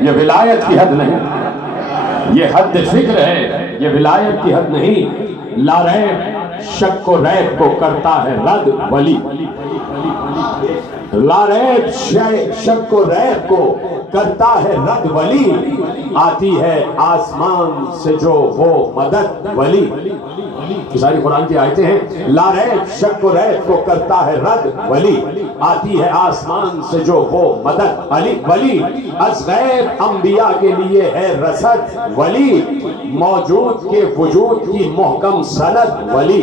یہ ولایت کی حد نہیں، یہ حد فکر ہے، یہ ولایت کی حد نہیں۔ لا ریب شک و ریب کو کرتا ہے رد ولی، لا ریب شک و ریب کو کرتا ہے رد ولی، آتی ہے آسمان سے جو وہ مدد ولی۔ یہ ساری قرآن کی آیتیں ہیں۔ لا ریب شک و ریب کو کرتا ہے رد ولی، آتی ہے آسمان سے جو وہ مدد ولی، از غیب انبیاء کے لیے ہے رسد ولی، موجود کے وجود کی محکم سند ولی،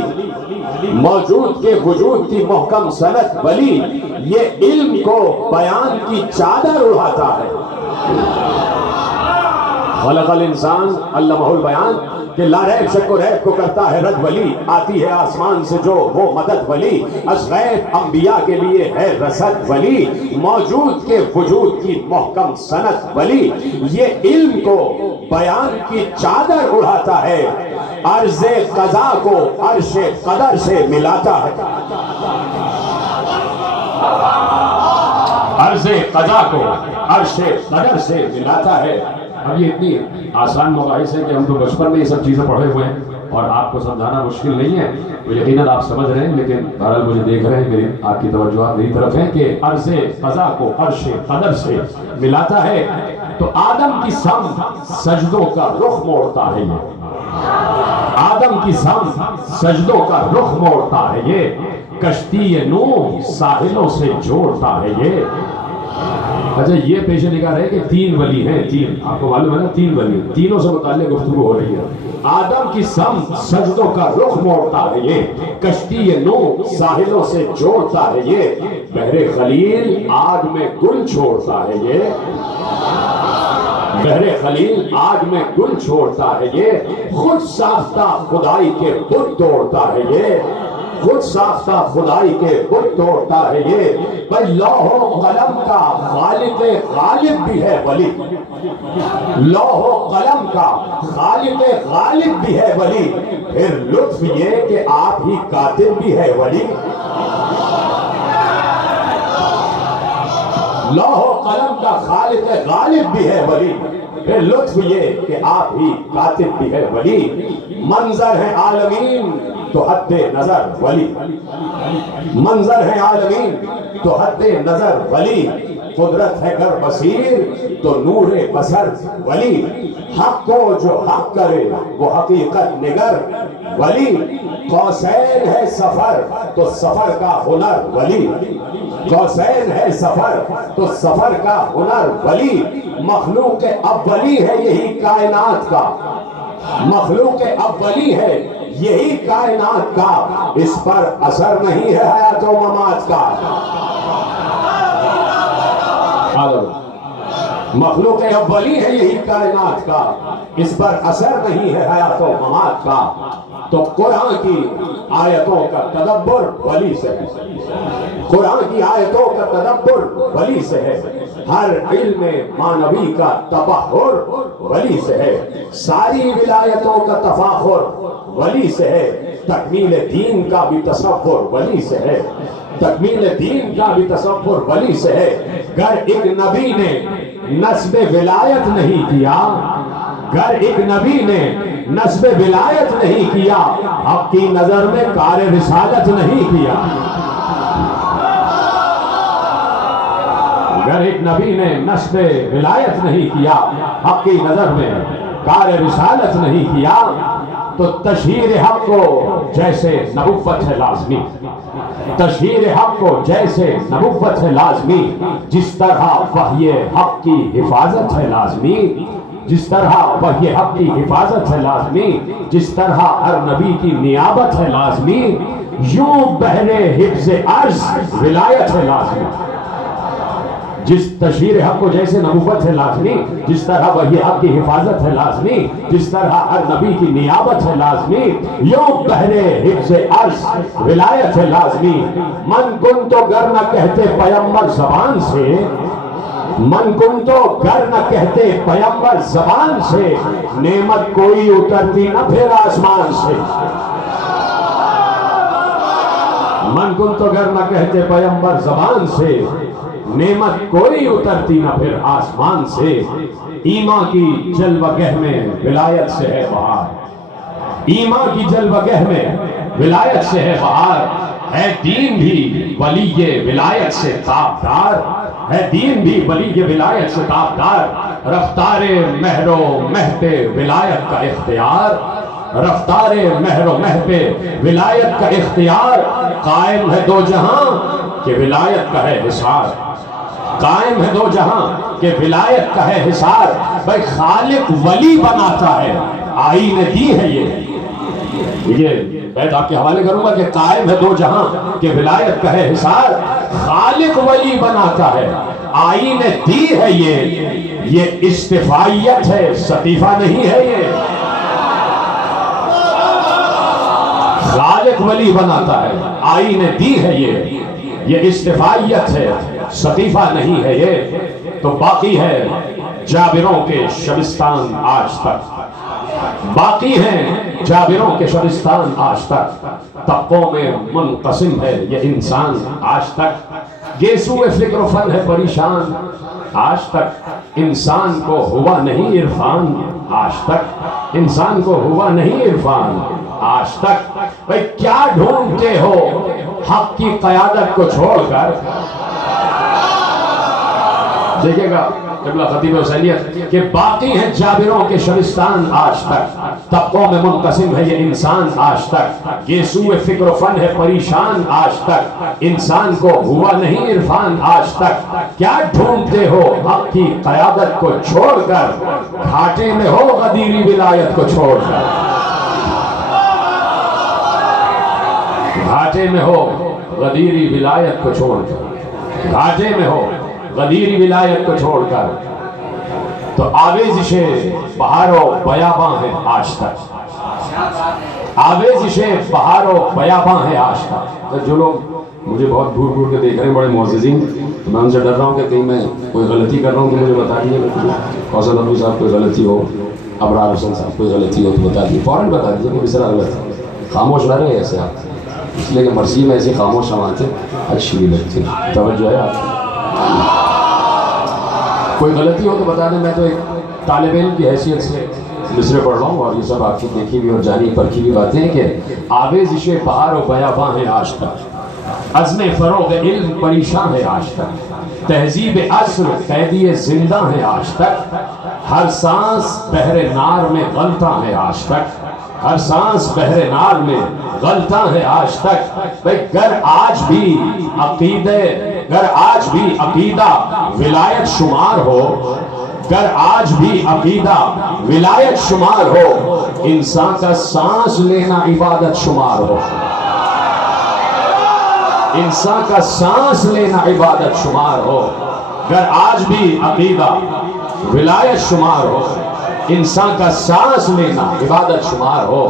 موجود کے وجود کی محکم سند ولی، یہ علم کو بیان کی چادر اڑاتا ہے۔ خلق الانسان علمہ البیان کہ لا ریب شک و ریب کو کرتا ہے رد ولی، آتی ہے آسمان سے جو وہ مدد ولی، از غیب انبیاء کے لیے ہے رسد ولی، موجود کے وجود کی محکم سند ولی، یہ علم کو بیان کی چادر اڑاتا ہے، عرض قضا کو عرش قدر سے ملاتا ہے، عرض قضا کو عرش قدر سے ملاتا ہے۔ اب یہ اتنی آسان مباحث ہے کہ ہم تو بچپن میں یہ سب چیزیں پڑھے ہوئے ہیں اور آپ کو سمجھانا مشکل نہیں ہے، تو یقیناً آپ سمجھ رہے ہیں، لیکن بہرحال مجھے دیکھ رہے ہیں، میری آپ کی توجہات میری طرف ہیں کہ عرض قضا کو عرش قدر سے ملاتا ہے، تو آدم کی سمت سجدوں کا رخ موڑتا ہے، یہ آدم کی سمت سجدوں کا رخ موڑتا ہے، یہ کشتی نوح ساحلوں سے جوڑتا ہے، یہ اچھا یہ پیش نگاہ ہے کہ تین ولی ہیں، تین آپ کو معلوم ہے نا، تین ولی، تینوں سے متعلق گفتگو ہو رہی ہے۔ آدم کی سمت سجدوں کا رخ موڑتا ہے، یہ کشتی نوح ساحلوں سے جوڑتا ہے، یہ بحر خلیل آگ میں گل چھوڑتا ہے، یہ بحر خلیل آگ میں گل چھوڑتا ہے، یہ خود ساختہ خدائی کے بت توڑتا ہے، یہ خود ساختہ خدائی کے بت توڑتا ہے، یہ بھئی لوح و قلم کا خالق غالب بھی ہے ولی، لوح و قلم کا خالق غالب بھی ہے ولی، پھر لطف یہ کہ آپ ہی کاتب بھی ہے ولی، لوح و قلم کا خالق غالب بھی ہے ولی، پھر لطف یہ کہ آپ ہی کاتب بھی ہے ولی، منظر ہے عالمین تو حد نظر ولی، منظر ہے عالمین تو حد نظر ولی، قدرت ہے گر بصیر تو نور بصر ولی، حق کو جو حق کرے وہ حقیقت نگر ولی، قوسین ہے سفر تو سفر کا ہنر ولی، قوسین ہے سفر تو سفر کا ہنر ولی، مخلوق اولی ہے یہی کائنات کا، مخلوق اولی ہے یہی کائنات کا، اس پر اثر نہیں ہے حیات و ممات کا، مخلوق اولی ہے یہی کائنات کا، اس پر اثر نہیں ہے حیات و ممات کا، تو قرآن کی آیتوں کا تدبر ولی سے ہے، قرآن کی آیتوں کا تدبر ولی سے ہے، ہر علم معنوی کا تبحر ولی سے ہے، ساری ولایتوں کا تفاخر ولی سے ہے، تکمیل دین کا بھی تصور ولی سے ہے، تکمیل دین کا بھی تصور ولی سے ہے، گر ایک نبی نے نسب ولایت نہیں کیا، گر ایک نبی نے نسب ولایت نہیں کیا، حق کی نظر میں کار رسالت نہیں کیا، گر ایک نبی نے نسب ولایت نہیں کیا، حق کی نظر میں کار رسالت نہیں کیا، تو تشہیر حق کو جیسے نبوت ہے لازمی، تشہیر حق کو جیسے نبوت ہے لازمی، جس طرح وحی حق کی حفاظت ہے لازمی، جس طرح وحی حق کی حفاظت ہے لازمی، جس طرح ہر نبی کی نیابت ہے لازمی، یوں بحر حفظ عرض ولایت ہے لازمی، جس تشہیر حق کو جیسے نبوت ہے لازمی، جس طرح وحی حق کی حفاظت ہے لازمی، جس طرح ہر نبی کی نیابت ہے لازمی، یوں بحر حفظ عرض ولایت ہے لازمی، من کن تو گر نہ کہتے پیغمبر زبان سے، من کن تو گر نہ کہتے پیغمبر زبان سے، نعمت کوئی اترتی نہ پھر آسمان سے، من کن تو گر نہ کہتے پیغمبر زبان سے، نعمت کوئی اترتی نہ پھر آسمان سے، ایمان کی جلوگہ میں ولایت سے ہے بہار، ایمان کی جلوگہ میں ولایت سے ہے بہار، ہے دین بھی ولی ولایت سے تابدار، ہے دین بھی ولی ولایت سے تابدار، رفتار مہر و مہپ ولایت کا اختیار، رفتار مہر و مہپ ولایت کا اختیار، قائم ہے دو جہاں کہ ولایت کا ہے حصار، قائم ہے دو جہاں کہ ولایت کا ہے حصار، بھائی خالق ولی بناتا ہے، آئین دی ہے یہ بیت آپ کے حوالے کروں گا کہ قائم ہے دو جہاں کہ ولایت کا ہے حصار، خالق ولی بناتا ہے، آئین دی ہے یہ استفائیت ہے، سطیفہ نہیں ہے یہ، خالق ولی بناتا ہے، آئین دی ہے یہ استفائیت ہے، سطیفہ نہیں ہے یہ، تو باقی ہے جابروں کے شبستان آج تک، باقی ہیں جابروں کے شبستان آج تک، طبقوں میں منقسم ہے یہ انسان آج تک، گیسو فکر و فن ہے پریشان آج تک، انسان کو ہوا نہیں عرفان آج تک، انسان کو ہوا نہیں عرفان آج تک، بھئی کیا ڈھونڈتے ہو حق کی قیادت کو چھوڑ کر، دیکھیں گا قبلہ خطیب حسینیت کہ باقی ہیں جابروں کے شبستان آج تک، طبقوں میں منقسم ہے یہ انسان آج تک، گیسو فکر و فن ہے پریشان آج تک، انسان کو ہوا نہیں عرفان آج تک، کیا ڈھونڈتے ہو حق کی قیادت کو چھوڑ کر، گھاٹے میں ہو غدیری ولایت کو چھوڑ کر، گھاٹے میں ہو غدیری ولایت کو چھوڑ کر، گھاٹے میں ہو غدیری ولایت کو چھوڑ کر، تو آویزش بہار و بیاباں ہے آج تک، آویزش بہار و بیاباں ہے آج تک، تو جو لوگ مجھے بہت گھور گھور کے دیکھ رہے ہیں بڑے معززین، تو میں ان سے ڈر رہا ہوں کہ کہیں میں کوئی غلطی کر رہا ہوں تو مجھے بتا دیجیے، کوثر ابو صاحب کوئی غلطی ہو، ابرار حسن صاحب کوئی غلطی ہو تو بتا دیجیے، فوراً بتا دیجیے کہ مصرا غلط ہے، خاموش نہ رہے ایسے آپ، اس لیے کہ مرثی میں ایسی خاموش سماعتیں اچھی بھی لگتی، توجہ ہے آپ، کوئی غلطی ہو تو بتا دیں، میں تو ایک طالب علم کی حیثیت سے مصرے پڑھ رہا ہوں، اور یہ سب آپ کی دیکھی بھی اور جانی پرکھی بھی باتیں ہیں کہ آویزش بہار و بیاباں ہے آج تک، عزم فروغ علم پریشان ہے آج تک، تہذیب عصر قیدی زندہ ہے آج تک، ہر سانس بحر نار میں غلطاں ہے آج تک، ہر سانس بحر نار میں غلطاں ہے آج تک، بھئی گر آج بھی عقیدہ ولایت شمار ہو، گر آج بھی عقیدہ ولایت شمار ہو، انسان کا سانس لینا عبادت شمار ہو، انسان کا سانس لینا عبادت شمار ہو، گر آج بھی عقیدہ ولایت شمار ہو، انسان کا سانس لینا عبادت شمار ہو،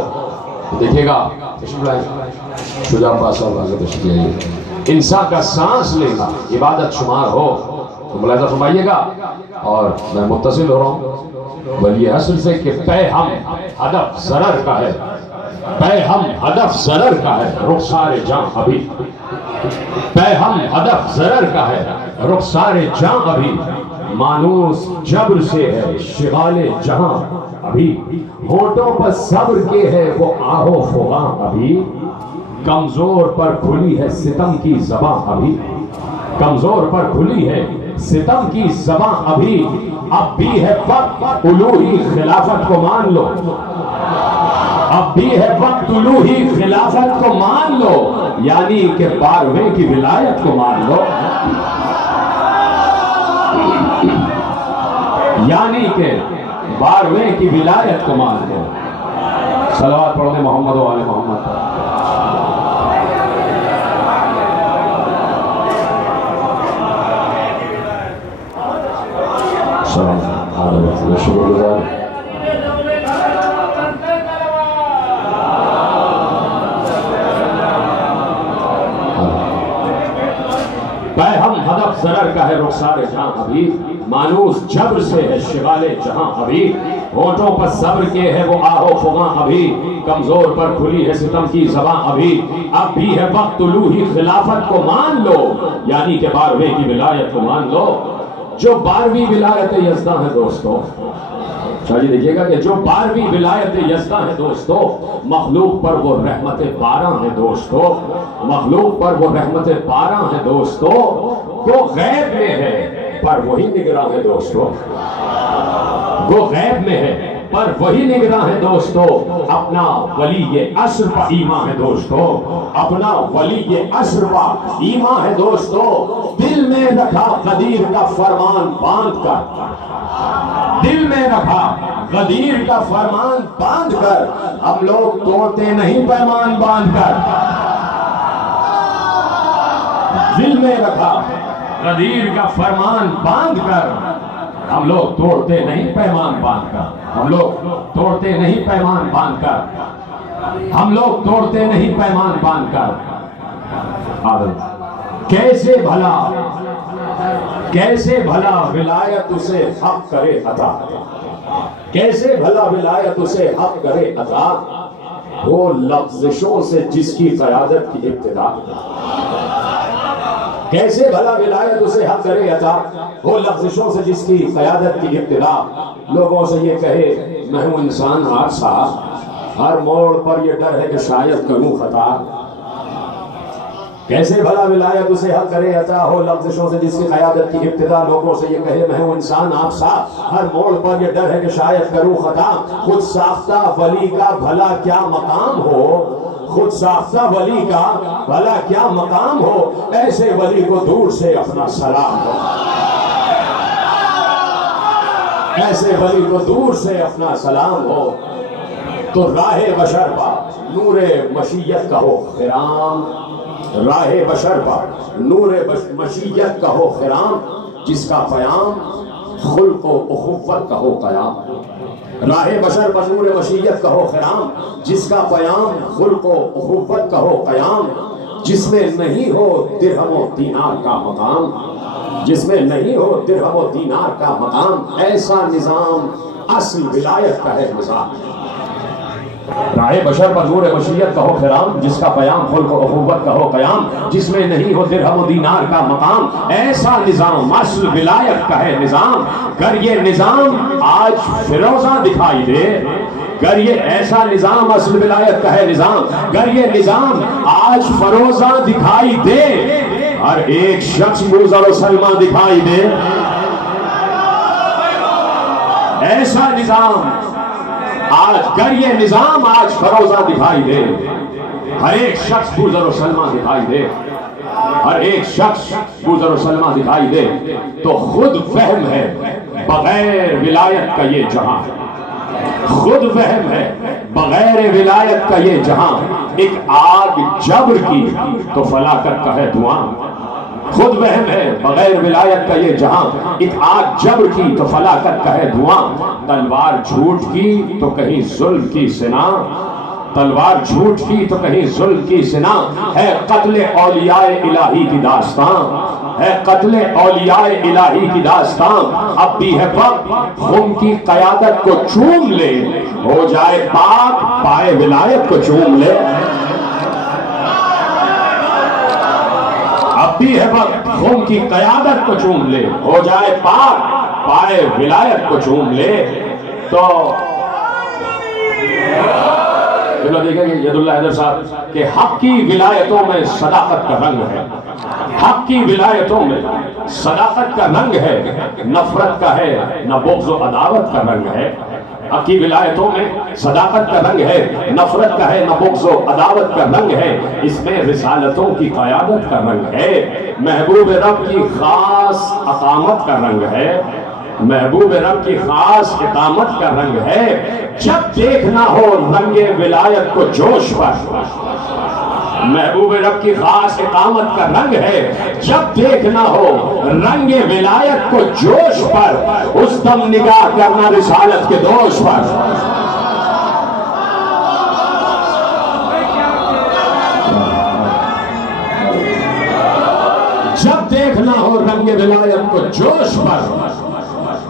دیکھیے گا شجاع عباس صاحب آگے تشریف لائیے، انسان کا سانس لینا عبادت شمار ہو، تو ملاحظہ فرمائیے گا، اور میں متصل ہو رہا ہوں ولی حسن سے کہ پے ہم ہدف ضرر کا ہے، پے ہم ہدف ضرر کا ہے، رخسار جاں ابھی، پے ہم ہدف ضرر کا ہے، رخسار جاں ابھی، مانوس جبر سے ہے شغال جہاں ابھی، ہونٹوں پر صبر کے ہے وہ آہو فغاں ابھی، کمزور پر کھلی ہے ستم کی زباں ابھی، کمزور پر کھلی ہے ستم کی زباں ابھی، اب بھی ہے وقت الوہی خلافت کو مان لو، اب بھی ہے وقت الوہی خلافت کو مان لو، یعنی کہ بارویں کی ولایت کو مان لو، یعنی کہ بارویں کی ولایت کو مان لو، صلوات پڑھنے محمد و آل محمد پر، شکر گزار پے ہم ہدف ضرر کا ہے رخسار جہاں ابھی، مانوس جبر سے ہے شغال جہاں ابھی، ہونٹوں پر صبر کے ہے وہ آہو فغاں ابھی، کمزور پر کھلی ہے ستم کی زباں ابھی، اب بھی ہے وقت طلوعی خلافت کو مان لو، یعنی کہ 12ویں کی ولایت کو مان لو۔ جو 12ویں ولایت یزداں ہے دوستو، شاہ جی دیکھیے گا کہ جو 12ویں ولایت یزداں ہے دوستو، مخلوق پر وہ رحمت بارہ ہے دوستو، مخلوق پر وہ رحمت بارہ ہے دوستو، وہ غیب میں ہے پر وہی نگراں ہے دوستو، وہ غیب میں ہے پر وہی نگراں ہے دوستو، اپنا ولی عصر پا ایمان ہے دوستو، اپنا ولی عصر پا ایمان ہے دوستو، دل میں رکھا قدیر کا فرمان باندھ کر، دل میں رکھا غدیر کا فرمان باندھ کر، ہم لوگ توڑتے نہیں پیمان باندھ کر، دل میں رکھا غدیر کا فرمان باندھ کر، ہم لوگ توڑتے نہیں پیمان باندھ کر، ہم لوگ توڑتے نہیں پیمان باندھ کر، ہم لوگ توڑتے نہیں پیمان باندھ کر۔ آدم کیسے بھلا ولایت اسے حق کرے عطا، کیسے بھلا ولایت اسے حق کرے عطا، وہ لفظشوں سے جس کی قیادت کی ابتدا، کیسے بھلا ولایت اسے حق کرے عطا، وہ لفظشوں سے جس کی قیادت کی ابتدا، لوگوں سے یہ کہے میں ہوں انسان حادثہ، ہر موڑ پر یہ ڈر ہے کہ شاید کروں خطا، کیسے بھلا ولایت اسے حق کرے عطا، ہو لفظشوں سے جس کی قیادت کی ابتدا، لوگوں سے یہ کہے میں ہوں انسان حادثہ، ہر موڑ پر یہ ڈر ہے کہ شاید کروں خطا، خود ساختہ ولی کا بھلا کیا مقام ہو، خود ساختہ ولی کا بھلا کیا مقام ہو، ایسے ولی کو دور سے اپنا سلام ہو، ایسے ولی کو دور سے اپنا سلام ہو، تو راہ بشر پا نور مشیت کا ہو خرام، راہ بشر پا نور مشیت کا ہو خرام، جس کا پیام خلق و اخوت کا ہو قیام، راہ بشر پر نور مشیت کا ہو خرام، جس کا پیام خلق و اخوت کا ہو قیام، جس میں نہیں ہو درہم و دینار کا مقام، جس میں نہیں ہو درہم و دینار کا مقام، ایسا نظام اصل ولایت کا ہے نظام، راہ بشر پر نور مشیت کا ہو خرام، جس کا پیام خلق و اخوت کا ہو قیام، جس میں نہیں ہو درہم و دینار کا مقام، ایسا نظام اصل ولایت کا ہے نظام، گر یہ نظام آج فیروزہ دکھائی دے، گر یہ ایسا نظام اصل ولایت کا ہے نظام، گر یہ نظام آج فیروزہ دکھائی دے، ہر ایک شخص بوذر و سلمہ دکھائی دے، ایسا نظام آج گر یہ نظام آج فیروزہ دکھائی دے، ہر ایک شخص بوذر و سلمہ دکھائی دے، ہر ایک شخص بوذر و سلمہ دکھائی دے، تو خود فہم ہے بغیر ولایت کا یہ جہاں، خود فہم ہے بغیر ولایت کا یہ جہاں، ایک آگ جبر کی تو فلاکت کا ہے دھواں، خود وہم ہے بغیر ولایت کا یہ جہاں، ایک آگ جبر کی تو فلاکت کا ہے دھواں، تلوار جھوٹ کی تو کہیں ظلم کی سنا، تلوار جھوٹ کی تو کہیں ظلم کی سنا، ہے قتل اولیاء الہی کی داستان، ہے قتل اولیاء الہی کی داستان، اب بھی ہے وقت خم کی قیادت کو چوم لے، ہو جائے پاک پائے ولایت کو چوم لے، اب بھی ہے وقت خم کی قیادت کو چوم لے، ہو جائے پاک پائے ولایت کو چوم لے، تو دیکھیں گے ید اللہ حیدر صاحب کہ حق کی ولایتوں میں صداقت کا رنگ ہے، حق کی ولایتوں میں صداقت کا رنگ ہے، نفرت کا ہے نہ بغض و عداوت کا رنگ ہے، حق کی ولایتوں میں صداقت کا رنگ ہے، نفرت کا ہے نہ بغض و عداوت کا رنگ ہے، اس میں رسالتوں کی قیادت کا رنگ ہے، محبوب رب کی خاص اقامت کا رنگ ہے، محبوب رب کی خاص اقامت کا رنگ ہے، جب دیکھنا ہو رنگ ولایت کو جوش پر، محبوب رب کی خاص اقامت کا رنگ ہے، جب دیکھنا ہو رنگ ولایت کو جوش پر، اس دم نگاہ کرنا رسالت کے دوش پر، جب دیکھنا ہو رنگ ولایت کو جوش پر،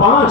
5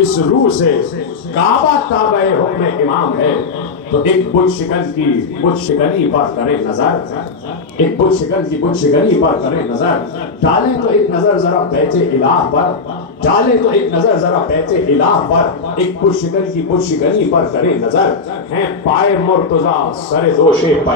اس روح سے کعبہ تابع حکم امام ہے، تو ایک بت شکن کی بت شکنی پر کرے نظر، ایک بت شکن کی بت شکنی پر کرے نظر، ڈالیں تو ایک نظر ذرا بیت الہ پر، ڈالیں تو ایک نظر ذرا بیت الہ پر، ایک بت شکن کی بت شکنی پر کرے نظر، ہیں پائے مرتضیٰ سر دوشے پر